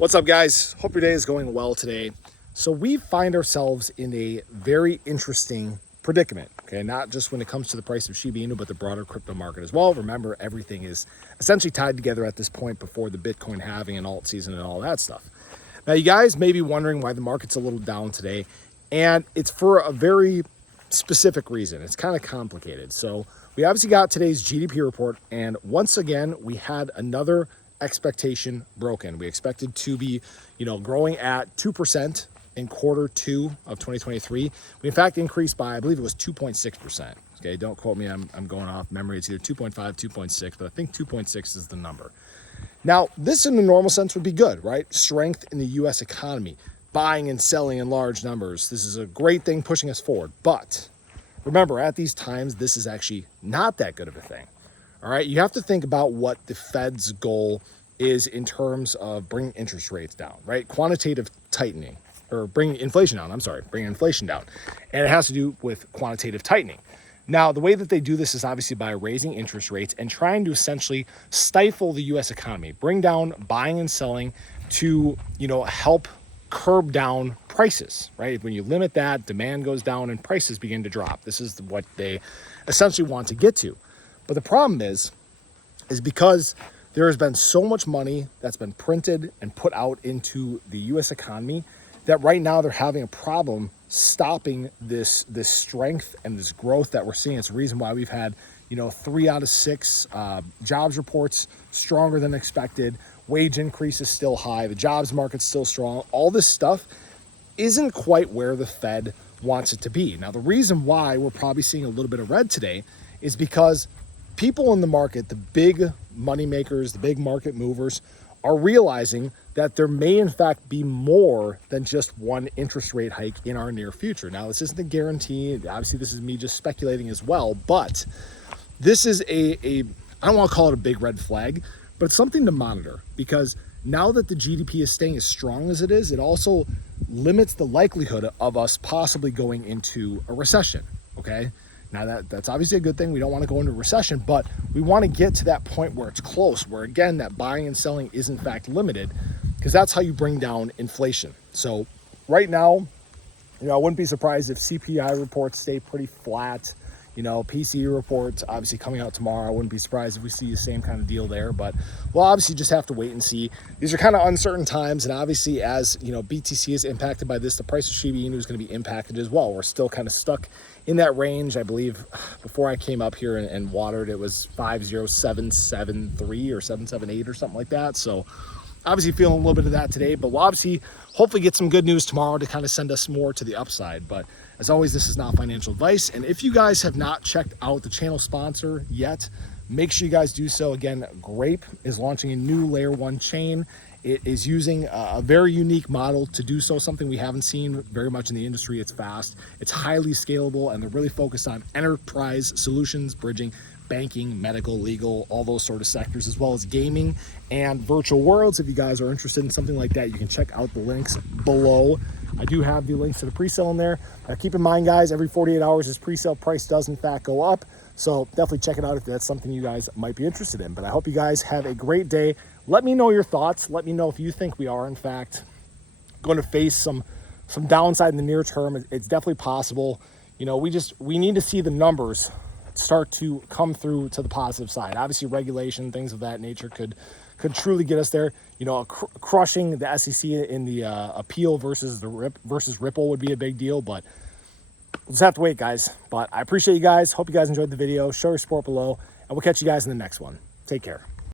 What's up, guys? Hope your day is going well today. So we find ourselves in a very interesting predicament, okay? Not just when it comes to the price of Shiba Inu, but the broader crypto market as well. Remember, everything is essentially tied together at this point before the Bitcoin halving and alt season and all that stuff. Now, you guys may be wondering why the market's a little down today, and it's for a very specific reason. It's kind of complicated. So we obviously got today's GDP report, and once again, we had another expectation broken. We expected to be, growing at 2% in quarter two of 2023. We in fact increased by, I believe it was 2.6%. Okay, don't quote me, I'm going off memory. It's either 2.5, 2.6, but I think 2.6 is the number. Now, this in the normal sense would be good, right? Strength in the US economy, buying and selling in large numbers. This is a great thing pushing us forward. But remember, at these times, this is actually not that good of a thing. All right, you have to think about what the Fed's goal is in terms of bringing interest rates down, right? Quantitative tightening, or bringing inflation down, bringing inflation down. And it has to do with quantitative tightening. Now, the way that they do this is obviously by raising interest rates and trying to essentially stifle the US economy, bring down buying and selling to, help curb down prices, right? When you limit that, demand goes down and prices begin to drop. This is what they essentially want to get to. But the problem is because there has been so much money that's been printed and put out into the US economy that right now they're having a problem stopping this strength and this growth that we're seeing. It's the reason why we've had, 3 out of 6 jobs reports stronger than expected. Wage increase is still high. The jobs market's still strong. All this stuff isn't quite where the Fed wants it to be. Now, the reason why we're probably seeing a little bit of red today is because people in the market, the big money makers, the big market movers, are realizing that there may in fact be more than just one interest rate hike in our near future. Now, this isn't a guarantee. Obviously, this is me just speculating as well, but this is I don't want to call it a big red flag, but it's something to monitor, because now that the GDP is staying as strong as it is, it also limits the likelihood of us possibly going into a recession, okay? Now, that's obviously a good thing. We don't want to go into a recession, but we want to get to that point where it's close, where, again, that buying and selling is, in fact, limited, because that's how you bring down inflation. So right now, I wouldn't be surprised if CPI reports stay pretty flat. PCE reports obviously coming out tomorrow. I wouldn't be surprised if we see the same kind of deal there, but we'll obviously just have to wait and see. These are kind of uncertain times, and obviously as BTC is impacted by this, the price of Shiba Inu is going to be impacted as well. We're still kind of stuck in that range. I believe before I came up here and watered, it was 50773 or 778 or something like that. So obviously feeling a little bit of that today, but we'll obviously hopefully get some good news tomorrow to kind of send us more to the upside. But as always, this is not financial advice. And if you guys have not checked out the channel sponsor yet, make sure you guys do so. Again, Grape is launching a new layer 1 chain. It is using a very unique model to do so, something we haven't seen very much in the industry. It's fast, it's highly scalable, and they're really focused on enterprise solutions, bridging banking, medical, legal, all those sort of sectors, as well as gaming and virtual worlds. If you guys are interested in something like that, you can check out the links below. I do have the links to the pre-sale in there. Keep in mind, guys, every 48 hours this pre-sale price does in fact go up. So definitely check it out if that's something you guys might be interested in. But I hope you guys have a great day. Let me know your thoughts. Let me know if you think we are in fact going to face some downside in the near term. It's definitely possible. We need to see the numbers start to come through to the positive side. Obviously, regulation, things of that nature could truly get us there. Crushing the SEC in the appeal versus Ripple would be a big deal, but we'll just have to wait, guys. But I appreciate you guys. Hope you guys enjoyed the video. Show your support below, and we'll catch you guys in the next one. Take care.